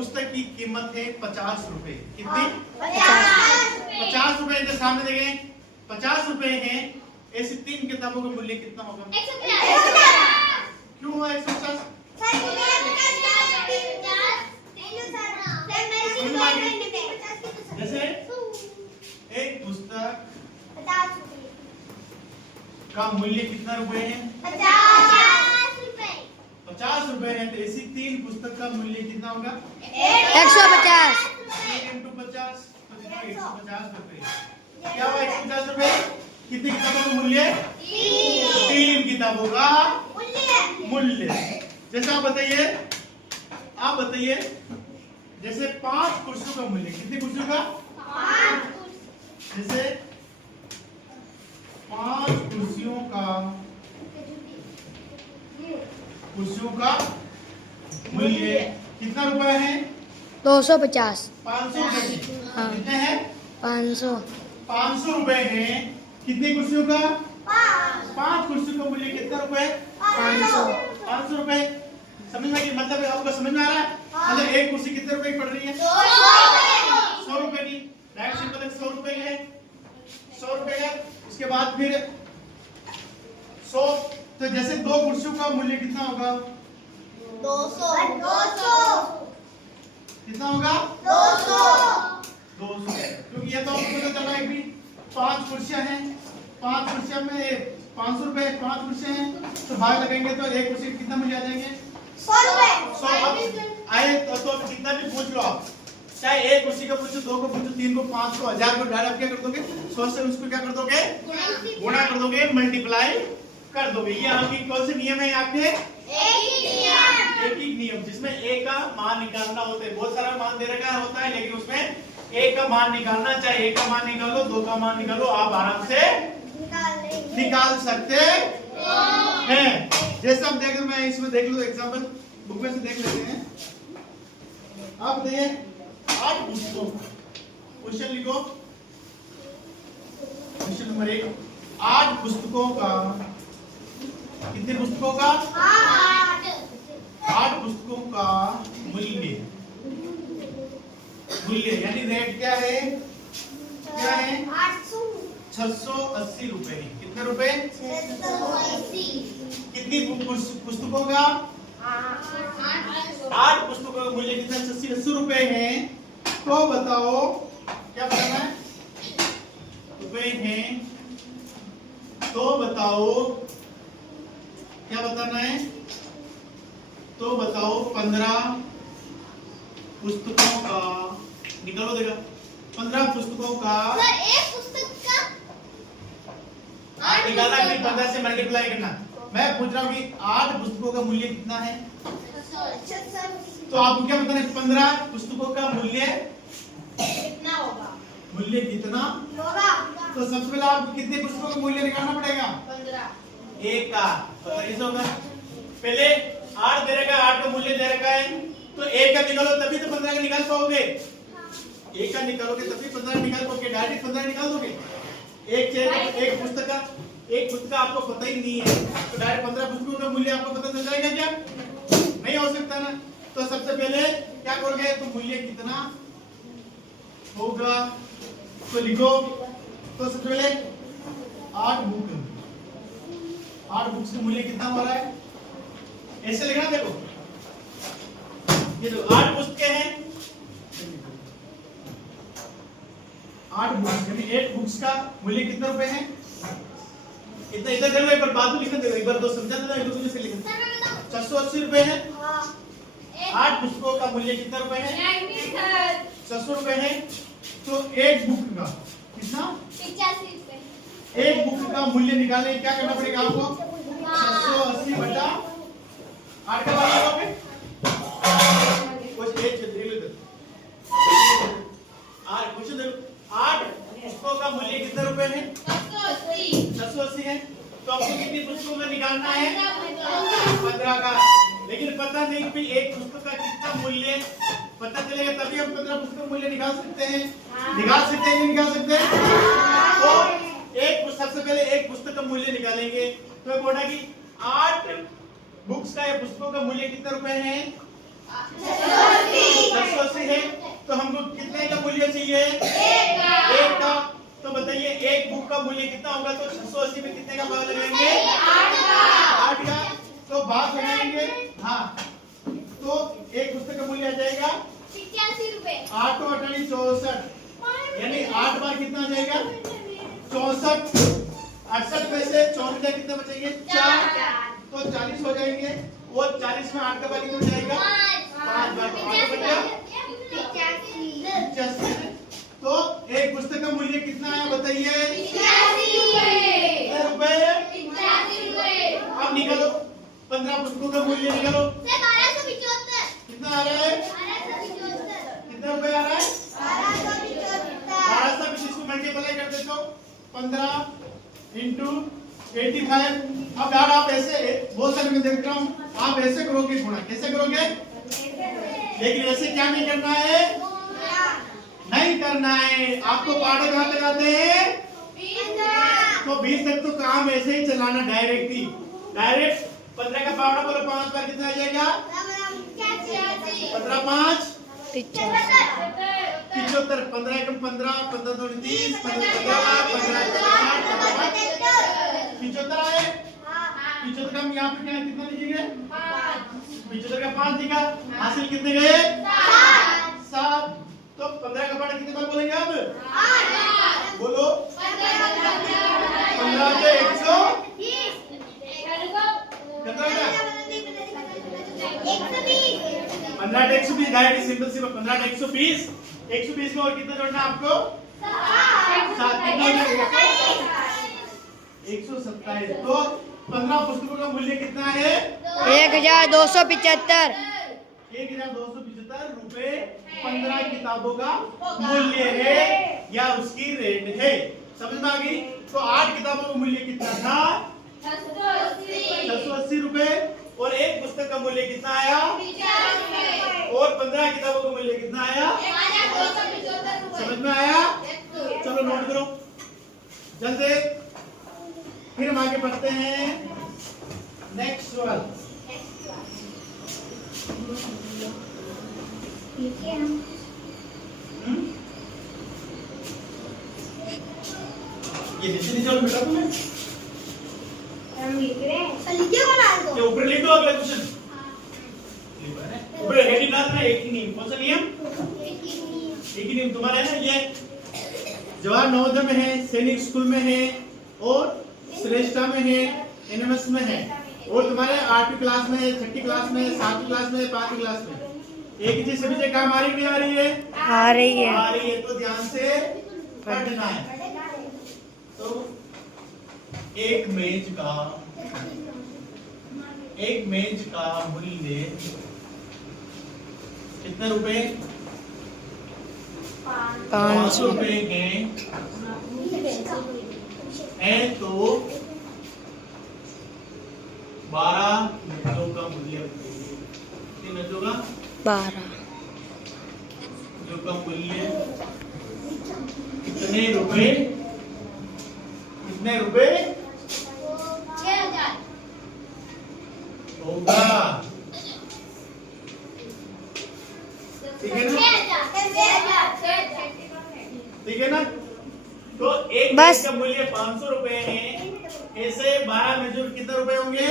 पुस्तक की कीमत है 50 रुपए। कितनी? 50 रुपए। इधर सामने देखें, 50 रुपए है। ऐसी 3 किताबों का मूल्य कितना होगा? 150। क्यों हुआ 150? जैसे एक पुस्तक का मूल्य कितना रुपए है? 50 रुपए है। तो ऐसी 3 पुस्तक का मूल्य कितना होगा? 150। 3 × 50 तो कितना? 150 रुपए। क्या हुआ 150 रुपए? कितनी किताबों का मूल्य? 3 किताबों का मूल्य। जैसे आप बताइए जैसे 5 कुर्सियों का मूल्य। कितनी कुर्सियों का? 5। जैसे 5 कुर्सियों का मूल्य कितना रुपए है? 250। 500 रुपए। हाँ। कितने हैं? 500 रुपए हैं। कितनी कुर्सियों का? 5 कुर्सियों का मूल्य कितना रुपए? 500 रुपए। समझ में मतलब आपको समझ में आ रहा है? मतलब एक कुर्सी कितने रुपए की पड़ रही है? 100 रुपए की। डायरेक्ट सिंपल 100 रुपए की है। 100 रुपए है। उसके बाद फिर 100। तो जैसे 2 कुर्सियों का मूल्य कितना होगा? 200। कितना होगा? 200। क्योंकि ये तो आपको पता चला है कि 5 कुर्सियां हैं। 5 कुर्सियां में 500 रुपए। 5 कुर्सियां हैं तो भाग लगाएंगे तो एक कुर्सी कितना मिल जाएंगे? 100 रुपए। 100। आए तो कितना भी पूछ लो आप, चाहे एक कुर्सी का पूछो, 2 को पूछो, 3 को, 5 को, 1000 को, डायरेक्ट क्या कर दोगे? 100 से उसको क्या कर दोगे? गुणा कर दोगे, मल्टीप्लाई कर दोगे। ये आपकी कौन से नियम है? आपके एक ही नियम जिसमें ए का मान निकालना होता है। बहुत सारा मान दे रखा होता है लेकिन उसमें ए का मान निकालना, चाहे ए का मान निकालो, 2 का मान निकालो, आप आराम से निकाल सकते हैं। जैसे आप देख लो, मैं इसमें देख लो एग्जांपल बुक में से देख लेते हैं। आप देखिए 8 पुस्तकों। क्वेश्चन लिखो, क्वेश्चन नंबर 1। 8 पुस्तकों का, कितने पुस्तकों का? 8 पुस्तकों का मूल्य यानी रेट क्या है? 680 रुपए। कितने रुपए? 680। कितनी पुस्तकों का? 8 पुस्तकों का मूल्य कितना? 680 रुपए है। तो बताओ क्या बताना है? रुपए हैं तो बताओ क्या बताना है? तो बताओ 15 पुस्तकों का निकालो देगा। 15 पुस्तकों का एक पुस्तक का निकालना, फिर 15 से मल्टीप्लाई करना। मैं पूछ रहा हूँ कि 8 पुस्तकों का मूल्य कितना है? तो आपको क्या बताना है? 15 पुस्तकों का मूल्य कितना होगा? मूल्य कितना तो सबसे पहले आपको कितने पुस्तकों का मूल्य निकालना पड़ेगा? 15। एक का पता कैसे होगा? पहले 8 दे रखा है, 8 का मूल्य दे रखा है तो एक का निकालो तभी तो 15 का निकाल पाओगे। एक का निकालोगे तभी 15 निकाल पाओगे। डायरेक्ट 15 निकाल दोगे? एक पुस्तक आपको पता ही नहीं है तो डायरेक्ट 15 पुस्तकों का मूल्य आपको पता चल जाएगा क्या? नहीं हो सकता ना। तो सबसे पहले क्या करोगे? तो मूल्य कितना होगा तो लिखो। तो सबसे पहले 8 बुक्स का मूल्य कितना हो रहा है? ऐसे लिखना। देखो ये जो 8 पुस्तकें हैं, 8 बुक्स यानी 8 बुक्स का मूल्य कितना रुपए है? इतना इधर देखो, एक बार बात लिखना। देखो एक बार दो समझा देना, एक दूसरे से लिखना। 680 रुपए है। 8 पुस्तकों का मूल्य कितना रुपए है? 600 रुपए है। तो एक बुक का कितना? 85 रुपए। एक बुक का मूल्य निकालने क्या करना पड़ेगा आपको? 680 बटा 8 का मान लगाओगे। कुछ एक देख लेते। 8 पुस्तकों का मूल्य कितना रुपए है? 680 है। तो आपको कितनी पुस्तकों का निकालना है? 15 का। लेकिन पता नहीं कि एक पुस्तक का कितना मूल्य पता चलेगा तभी हम 15 पुस्तक का मूल्य निकाल सकते हैं। निकाल सकते हैं नहीं निकाल सकते? तो सबसे पहले एक पुस्तक का मूल्य निकालेंगे। तो बोला कि 8 बुक्स का या पुस्तकों का मूल्य कितना रुपए है? 680 680 है तो हमको कितने का मूल्य चाहिए? एक का। तो बताइए एक बुक का मूल्य कितना होगा? तो 680 में कितने का पता लगाएंगे? 8 का। तो बात लगाएंगे। हाँ, तो एक पुस्तक का मूल्य आ जाएगा 85 रुपए। 8 और 8 64, यानी 8 बार कितना आ जाएगा? 64। 68 में से 54 कितने बचेंगे? 4। तो 40 हो जाएंगे। वो 40 में 8 का बार कितना हो जाएगा? 5 बार। तो 8 बच गया 85। तो एक पुस्तक का मूल्य कितना है बताइए? 85 रुपए। अब निकालो 15 पुस्तकों का मूल्य निकालो। 1275। कितना आ रहा है? 1275। कितना रुपए आ रहा है? 1275। 1225 को मल्टीप्लाई कर देते हो 15 इंटू 85। अब यार आप ऐसे बहुत सारे मैं देख रहा हूँ आप ऐसे करोगे गुणा। कैसे करोगे? लेकिन ऐसे क्या नहीं करना है? नहीं करना है। आपको पाठक कहाँ तक आते हैं? तो 20 तक तो काम ऐसे ही चलाना डायरेक्ट ही। डायरेक्ट 15 का पावड़ा बोलो 5 बार कितना आ जाएगा? 15 5 75। 15 एकम 15, 15 2 30, 15 75 आए। 75 का हम यहाँ पे क्या कितना लिखेंगे? 75 का 5 दिखा। हासिल कितने गए? 7। तो 15 का पाठक कितने बार बोलेंगे अब? बोलो 15 के 120 कितना होगा? 15 के 120 डायरेक्ट सिंपल सिंपल 15 के 120। 120 में और कितना जोड़ना आपको? 7। कितना हो जाएगा? 127। तो 15 पुस्तकों का मूल्य कितना है? 1275। 1275 रुपए 15 किताबों का मूल्य है या उसकी रेट है। समझ में आ गई? तो 8 किताबों का मूल्य कितना था? 680 रुपए। और एक पुस्तक का मूल्य कितना आया? और 15 किताबों का मूल्य कितना आया? समझ में आया? चलो नोट करो जल्दी। फिर हम आगे बढ़ते हैं नेक्स्ट सवाल। ये नीचे नीचे वाला बेटा तुम्हें ये ऊपर लिख दो अगला क्वेश्चन। ऊपर हेडिंग डाल देना। एक ही नियम। कौन सा नियम? एक ही नियम तुम्हारा है ना। ये जवाहर नवोदय में है, सैनिक स्कूल में है और श्रेष्ठा में है, एनएमएस में है और तुम्हारे 8वीं क्लास में है, 6ठी क्लास में है, 7वीं क्लास में है, 5वीं क्लास में। एक ही चीज सभी जगह काम आ रही नहीं आ रही है? आ रही है। आ रही है। तो ध्यान से पढ़ना है। तो एक मेज का मूल्य कितने रुपए? 500 रुपए है तो 12 मेजों का मूल्य कितने मेजों का? 12 जो का मूल्य कितने रुपए? कितने रुपए 6000 होगा? ठीक है ना? ठीक है ना? तो एक बस। का मूल्य 500 रुपए है। ऐसे 12 मेजर कितने रुपए होंगे?